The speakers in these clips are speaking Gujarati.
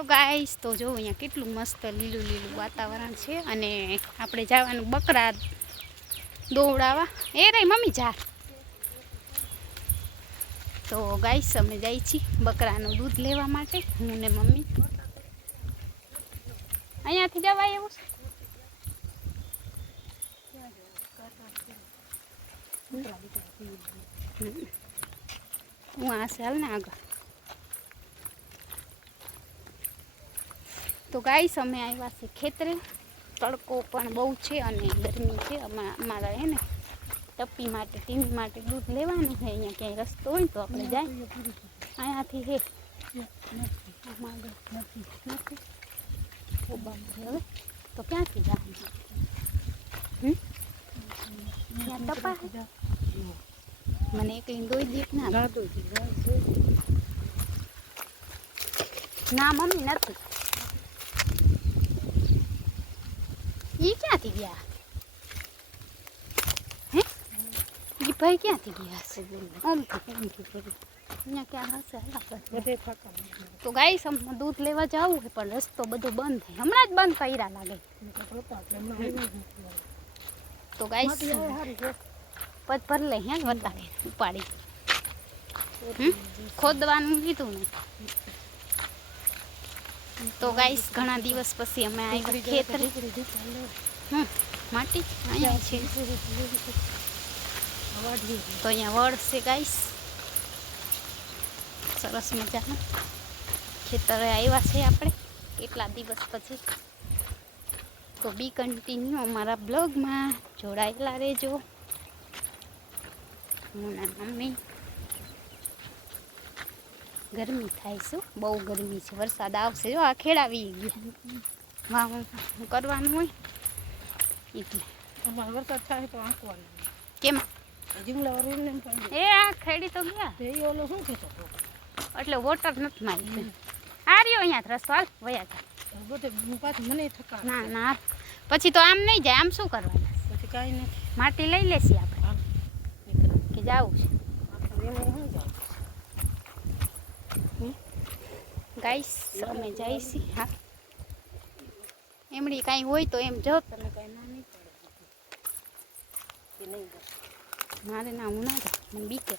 તો ગાઈસ તો જો અહીંયા કેટલું મસ્ત લીલું લીલું વાતાવરણ છે અને આપણે જવાનું બકરા દોવડાવવા. એ રે મમ્મી જા. તો ગાઈસ અમે જઈ છીએ બકરાનું દૂધ લેવા માટે, હું ને મમ્મી. અહીંયાથી જવાય એવું છે? હું આ ચાલ ને આગળ. તો ગાઈસ અમે આવ્યા છે ખેતરે. તડકો પણ બહુ છે અને ગરમી છે. અમારા હે ને ટપ્પી માટે ટીમી માટે દૂધ લેવાનું છે. અહીંયા ક્યાંય રસ્તો હોય ને તો આપણે જાય. અહીંયાથી હે નથી. હવે તો ક્યાંથી જવાનું? ત્યાં ટપા મને એકલી દોઈ દે ના ના મમ્મી નથી. એ ક્યાંથી ગયા? હે એ ભાઈ ક્યાંથી ગયા હશે? અહીંયા ક્યાં હશે? તો ગાઈસ અમને દૂધ લેવા જવું છે પણ રસ્તો બધો બંધ છે. હમણાં જ બંધ કર્યા લાગે. તો ગાઈસ પદ ભર લે હે વધારે ઉપાડી ખોદવાનું કીધું ને. તો ગાઈસ ઘણા દિવસ પછી અમે આવ્યા ખેતરે. માટી અહીંયા છે તો અહીંયા વડ છે ગાઈસ. સરસ મજાનું ખેતરે આવ્યા છે આપણે કેટલા દિવસ પછી. તો બી કન્ટિન્યુ અમારા બ્લોગમાં જોડાયેલા રહેજો. હું ને મમ્મી. ગરમી થાય છે, બહુ ગરમી છે. વરસાદ આવશે. જો આ ખેડાવી ગયા કરવાનું હોય એટલે અમારે વરસાદ થાય તો આંકવાનું. કેમ? જીંગલા એ આ ખેડી તો ગયા ઓલો શું કહેતો એટલે વોટર નથી મારી. આ રહ્યો અહીંયા રસ્તો હાલ વયા જાય. બધે પાછું મને થકા. ના ના પછી તો આમ નહીં જાય. આમ શું કરવાનું? પછી કાંઈ નથી. માટી લઈ લેશી આપણે કે જાવું છે. ગાઈસ અમે જઈશી. હા એમડી કાંઈ હોય તો એમ જો. તમે કાંઈ ના નહીં પડે મારે ના હું ના જાય મને બીકે.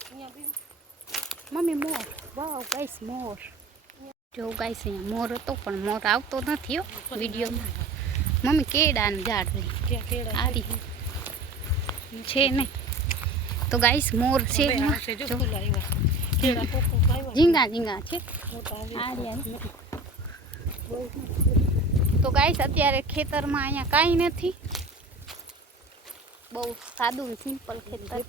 મમ્મી મોર. વાવ ગાઈસ મોર. જો ગાઈસ અહીંયા મોર હતો પણ મોર આવતો નથી હો વિડીયોમાં. મમ્મી કેળાનું ઝાડ આરી છે ને. તો ગાઈસ મોર છે. ઝીંગા ઝીંગા છે. તો ગાઈસ અત્યારે ખેતરમાં અહીંયા કાંઈ નથી. બહુ સાદું સિમ્પલ ખેતર.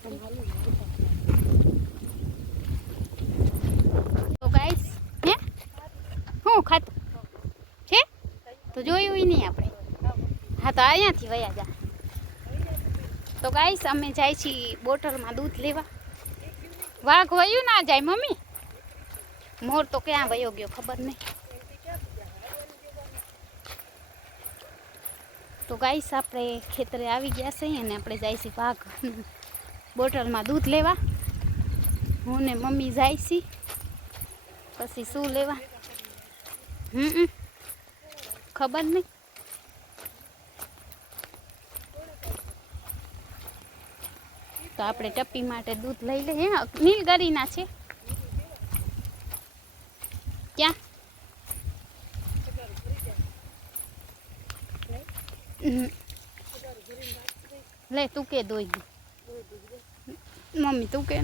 તો ગાઈસ હે હું ખાતું છે તો જોયું નહીં આપણે. હા તો અહીંયાથી વયા જા. તો ગાઈસ અમે જાય છીએ બોટલમાં દૂધ લેવા. વાઘ વયું ના જાય મમ્મી. મોર તો ક્યાં વયો ગયો ખબર નહીં. તો ગાઈસ આપણે ખેતરે આવી ગયા છે અને આપણે જઈશું વાઘ બોટલમાં દૂધ લેવા. હું ને મમ્મી જઈશી. પછી શું લેવા ખબર નહીં. તો આપણે ટપ્પી માટે દૂધ લઈ લઈએ. નીલગરીના છે. ક્યાં? લે તું કે દોઈ દે મમ્મી તું કે.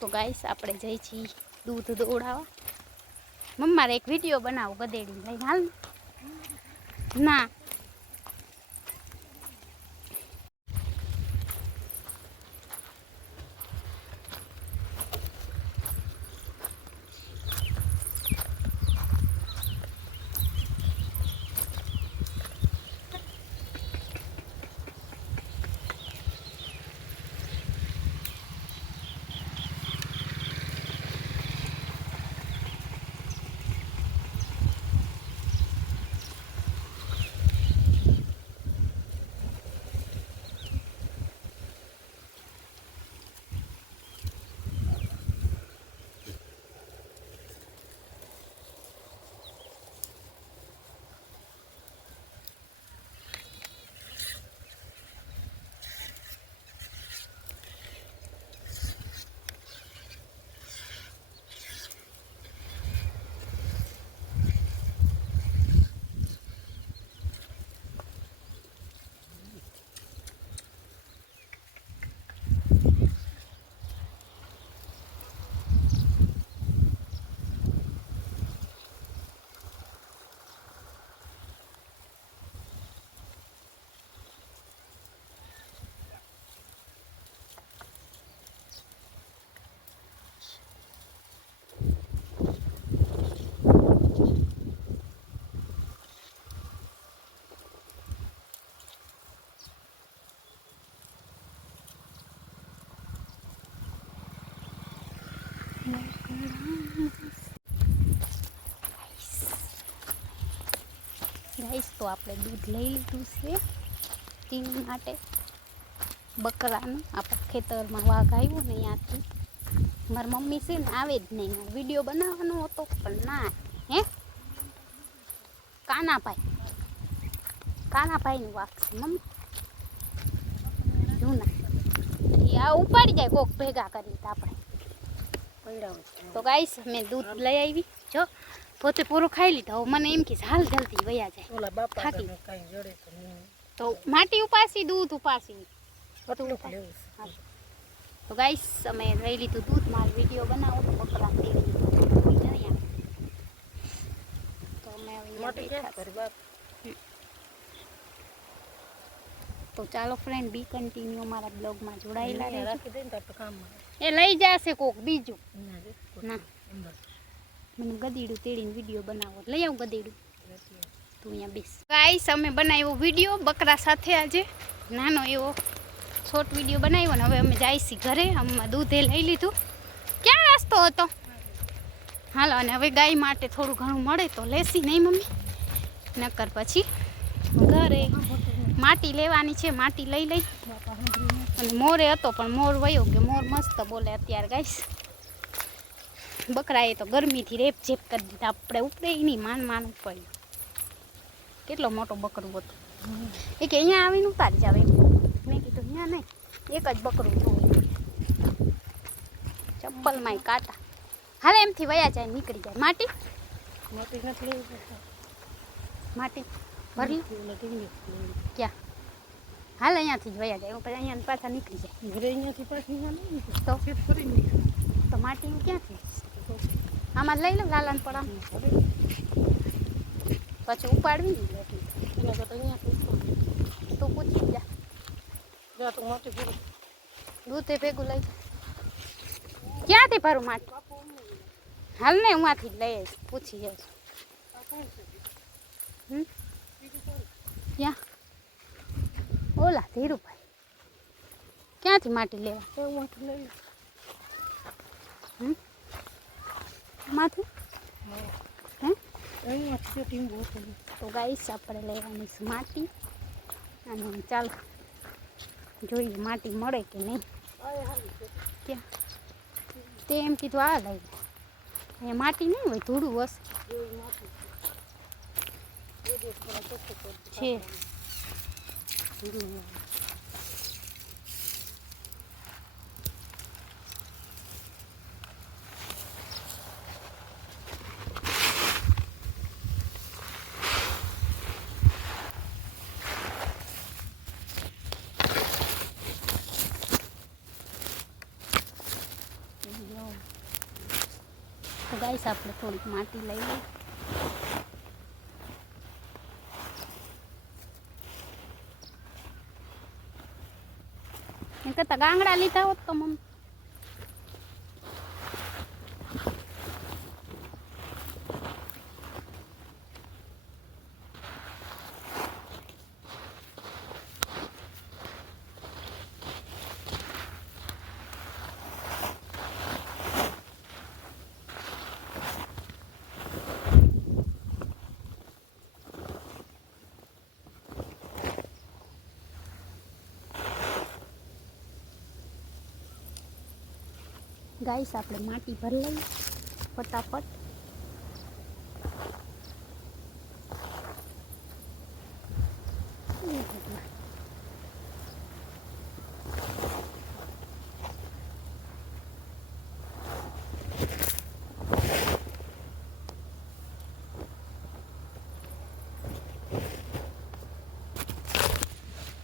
તો ગાઈસ આપણે જઈ છીએ દૂધ દોડાવવા. મમ્મી મારે એક વિડીયો બનાવો ગધેડી લઈને હાલ. ના ગાઈસ તો આપણે દૂધ લઈ લીધું છે ટીન માટે બકરાનું. આપણા ખેતરમાં વાઘ આવ્યો ને ત્યાંથી. મારી મમ્મી છે ને આવે જ નહીં. મારે વિડીયો બનાવવાનો હતો પણ ના. હે કાનાભાઈનું વાઘ છે મમ્મી જૂના. એ આ ઉપાડી જાય કોક ભેગા કરી આપણે. તો ગાઈસ મેં દૂધ લઈ આવી. જો પોતે પૂરું ખાઈ લીધા. હવે મને એમ કે હાલ જલ્દી વયા જાય. થાકી તો માટી ઉપાસી દૂધ ઉપાસી તો ગાઈસ અમે લઈ લીધું દૂધ. મારો વિડીયો બનાવો તો બકરા લઈ લીધું. તો અમે તો ચાલો ફ્રેન્ડ બી કન્ટિન્યુ મારા બ્લોગમાં જોડાયેલા રહેજો. એ લઈ જશે કોક બીજું. ના મને ગધેડું તેડીને વિડીયો બનાવો. લઈ આવું ગધેડું તું અહીંયા બેસ. ગાઈસ અમે બનાવ્યો વિડીયો બકરા સાથે. આજે નાનો એવો શોર્ટ વિડીયો બનાવ્યો ને હવે અમે જઈશી ઘરે. અમે દૂધે લઈ લીધું. ક્યાં રસ્તો હતો? હાલો અને હવે ગાય માટે થોડું ઘણું મળે તો લેસી નહીં મમ્મી, નકર પછી ઘરે માટી લેવાની છે. માટી લઈ લઈ. અને મોરે હતો પણ મોર વયો કે મોર મસ્ત બોલે અત્યારે ગાઈસ. બકરાએ તો ગરમીથી રેપ ઝેપ કરી દીધા. આપણે ઉપડે નહીં માન પડ્યું. કેટલો મોટો બકરું હતું. એ કે અહીંયા આવીને ઉતારી જાવ એમ. મેં કીધું અહીંયા નહીં, એક જ બકરું જોવું. ચપ્પલમાંય કાંટા. હાલે એમથી વયા જાય નીકળી જાય. માટી નથી લેવી. માટી ભરી ક્યાં? હાલ અહીંયાથી જ વયા જાય. પછી અહીંયા પાછા નીકળી જાય. ઘરે અહીંયાથી પાછી તો માટી ક્યાંથી? આમાં લઈ લો લાલાને પડા. પછી ઉપાડવી ને એના કરતા અહીંયા તું પૂછી જા. તું મોટી ભરું દૂધે ભેગું લઈ જા. ક્યાંથી ભરું માટી? હાલ ને ઉમાંથી જ લઈ પૂછી જાઉં. ક્યાં? ઓલા ધીરુભાઈ ક્યાંથી માટી લેવા? માથું તો ગાઈસ આપણે લેવાની છે માટી. અને ચાલો જોઈએ માટી મળે કે નહીં. ક્યાં તે એમ કીધું આ લઈ એ માટી નહીં હોય, ધૂળું હશે છે. તો ગાઈસ આપણે થોડીક માટી લઈ લઈએ. એમ કરતા ગાંગડા લીધા હોત તો મમ્મી. ગાઈસ આપણે માટી ભરી લઈએ ફટાફટ.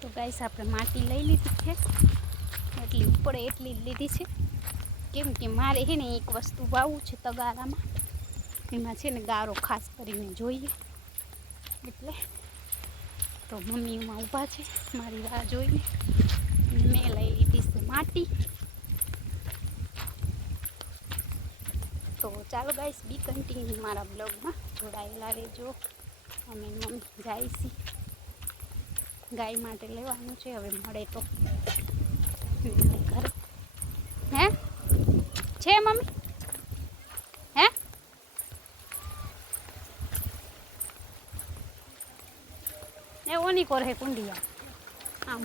તો ગાઈસ આપણે માટી લઈ લીધી છે. એટલી ઉપર એટલી જ લીધી છે. કેમ કે મારે છે ને એક વસ્તુ વાવવું છે તગારામાં. એમાં છે ને ગારો ખાસ કરીને જોઈએ એટલે તો મમ્મી એમાં ઊભા છે મારી રાહ જોઈને. મેં લઈ લીધી છે માટી. તો ચાલો ગાઈસ બી કન્ટિન્યુ મારા બ્લોગમાં જોડાયેલા રહેજો. અમે મમ્મી જાઈશી ગાય માટે લેવાનું છે. હવે મળે તો ઘરે હે છે મમ્મી કેરી કોર હે કુંડિયા આમ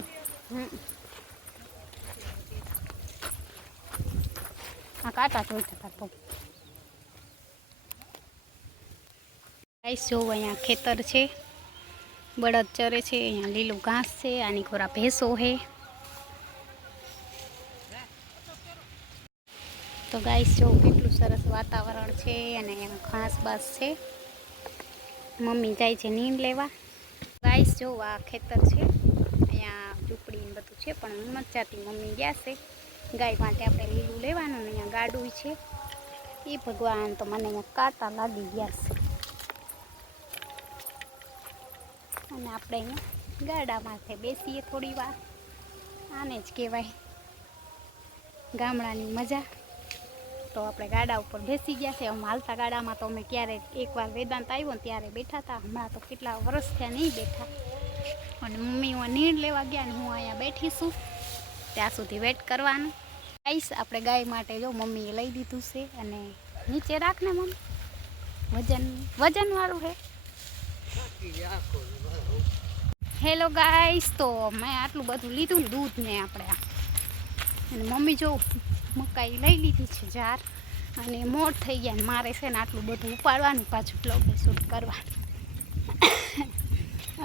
આ કાંટા જોઈ હતા તો ગાઈસ જો અહીંયા ખેતર છે, બળદ ચરે છે, અહીંયા લીલું ઘાસ છે, આની ખોરા ભેંસો છે. તો ગાઈસ જો કેટલું સરસ વાતાવરણ છે અને અહીંયા ઘાસ બાસ છે. મમ્મી જાય છે નીંદ લેવા. ગાઈસ જો આ ખેતર છે, અહીંયા ઝૂંપડી ને બધું છે પણ હું નથી જાતી, મમ્મી ગયા છે. ગાય માટે આપણે લીલું લેવાનું ને અહીંયા ગાડું છે. એ ભગવાન તો મને અહીંયા કાંટા લાગી ગયા છે અને આપણે અહીંયા ગાડા માથે બેસીએ થોડી વાર. આને જ કહેવાય ગામડાની મજા. તો આપણે ગાડા ઉપર બેસી ગયા છે. હાલતા ગાડામાં તો અમે ક્યારેક એકવાર વેદાંત આવ્યો ને ત્યારે બેઠા હતા. હમણાં તો કેટલા વર્ષ થયા નહીં બેઠા. અને મમ્મી નીણ લેવા ગયા ને હું અહીંયા બેઠીશું ત્યાં સુધી વેટ કરવાનું. ગાઈસ આપણે ગાય માટે જો મમ્મીએ લઈ દીધું છે અને નીચે રાખ ને મમ્મી, વજનવાળું છે. હેલો ગાઈસ, તો મેં આટલું બધું લીધું ને દૂધ ને આપણે અને મમ્મી જો મકાઈ લઈ લીધી છે જાર અને મોટ થઈ ગયા ને મારે છે ને આટલું બધું ઉપાડવાનું, પાછું બ્લોગ શૂટ કરવાનું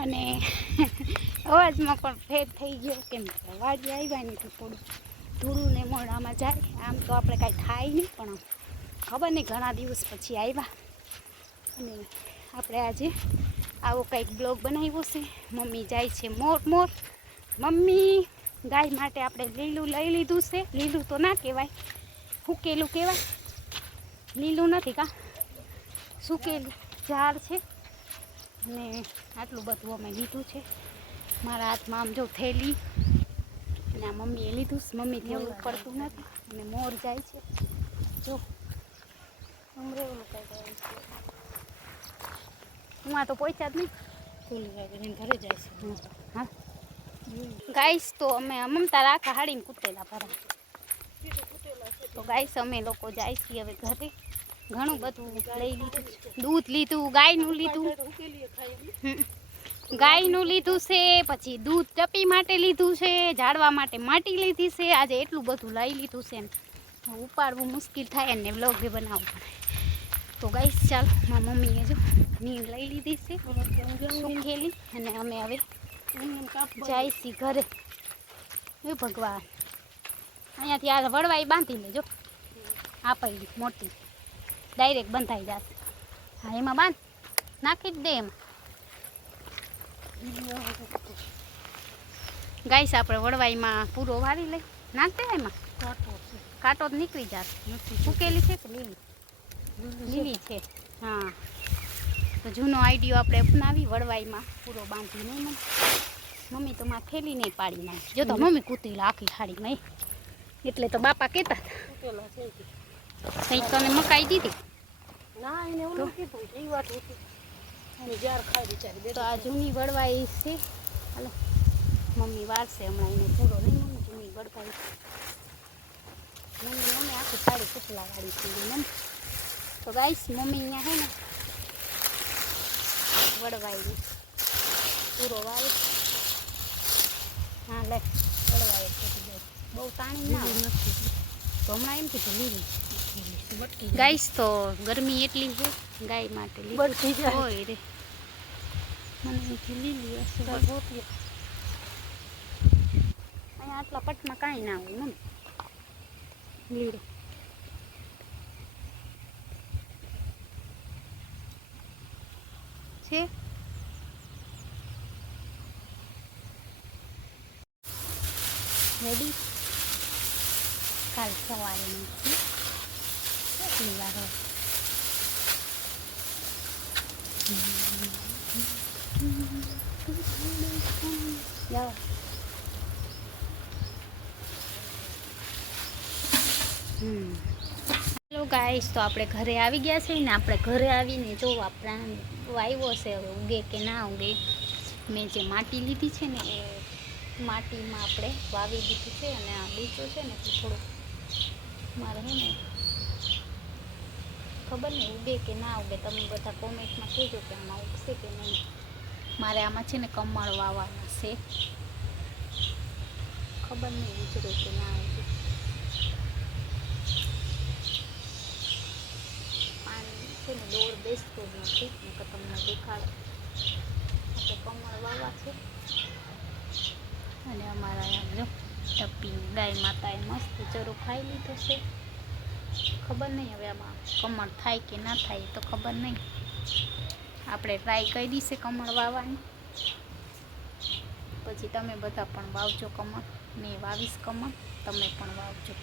અને અવાજમાં પણ ફેર થઈ ગયો કેમ કે વાડી આવ્યા ને થોડું ધૂળું ને મોઢામાં જાય. આમ તો આપણે કાંઈ થાય નહીં પણ ખબર નહીં ઘણા દિવસ પછી આવ્યા અને આપણે આજે આવો કંઈક બ્લોગ બનાવ્યો છે. મમ્મી જાય છે મોર. મમ્મી ગાય માટે આપણે લીલું લઈ લીધું છે. લીલું તો ના કહેવાય, સૂકેલું કહેવાય, લીલું નથી કા, સૂકેલું ઝાડ છે અને આટલું બધું અમે લીધું છે. મારા હાથમાં આમ જો થેલી અને આ મમ્મીએ લીધું છે. મમ્મીથી એવું પડતું નથી અને મોર જાય છે જો અમરેલું કંઈ છે. હું આ તો પહોંચ્યા જ નહીં, ઘરે જાય છે. હા ગાઈસ, તો અમે મમતા રાખા હાડીને કૂટેલા ભરા. તો ગાઈસ અમે લોકો જાય છીએ હવે ઘરે. ઘણું બધું લઈ લીધું, દૂધ લીધું, ગાયનું લીધું, ગાયનું લીધું છે, પછી દૂધ ટપી માટે લીધું છે, ઝાડવા માટે માટી લીધી છે. આજે એટલું બધું લઈ લીધું છે ને ઉપાડવું મુશ્કેલ થાય ને વ્લોગ બી બનાવવું પડે. તો ગાઈસ ચાલો, મારા મમ્મીએ જો નીંદ લઈ લીધી છે સુખેલી અને અમે હવે જાય છીએ ઘરે. એ ભગવાન, અહીંયાથી આ વળવાઈ બાંધી લેજો. આ પડી મોટી ડાયરેક્ટ બંધાઈ જશે. હા એમાં બાંધ નાખી જ દે એમાં. ગાઈસ આપણે વળવાઈમાં પૂરો વારી લઈ નાખ દે એમાં. કાંટો જ નીકળી જશે. સૂકેલી છે કે લીલી? લીલી છે. હા તો જૂનો આઈડિયો આપણે અપનાવી વળવાઈમાં પૂરો બાંધી નહીં. મમ્મી તો માં થેલી નહીં પાડી નાખી. જો તો મમ્મી કૂતેલા આખી હાડી નહીં એટલે તો બાપા કહેતા હતા કંઈક તને મકાઈ દીધી. ના એને ઓલું કીધું એ વાત હતી અને જાર ખાઈ બિચારી. તો આ જૂની વળવાઈ છે. હાલો મમ્મી વારશે હમણાં એને પૂરો નહીં. મમ્મી જૂની વળવાઈ મમ્મી આખી સાડી કૂતલા વાળી થઈ ગઈ મમ્મી. તો ગાઈસ મમ્મી અહીંયા હે ને વળવાઈ પૂરો વાળી. હા લે વળવાઈ બહુ તાણી ના નથી તો હમણાં એમ કીધું લીલી. ગાઈસ તો ગરમી એટલી છે ગાય માટે લીલી હોય રે. મને એમથી લીલી હશે. અહીંયા આટલા પટમાં કાંઈ ના હોય મમ્મી લીલો. છે રેડી. કાલ સવારે નથી કેટલી વાર હોય. જાઓ હેલો ગાઈસ, તો આપણે ઘરે આવી ગયા છે ને. આપણે ઘરે આવીને જો આપણે વાવ્યો છે, હવે ઉગે કે ના ઉગે. મેં જે માટી લીધી છે ને એ માટીમાં આપણે વાવી દીધું છે અને આ બીજો છે ને થોડુંક મારે હે ને ખબર નહીં ઉગે કે ના ઉગે. તમે બધા કોમેન્ટમાં કહેજો કે આમાં ઉગશે કે નહીં. મારે આમાં છે ને કમળ વાવવાના છે, ખબર નહીં ઉજરે કે ના ઉજરે. પાણી છે ને દોડ બેસતો જ નથી, નકર તમને દેખાડે. આપણે કમળ વાવવા છે અને અમારા અહીંયા જો ટપ્પી ગાય માતાએ મસ્ત ચરો ખાઈ લીધો છે. ખબર નહીં હવે આમાં કમળ થાય કે ના થાય તો ખબર નહીં. આપણે ટ્રાય કરી છે કમળ વાવવાની. પછી તમે બધા પણ વાવજો કમળ. મેં વાવીશ કમળ, તમે પણ વાવજો.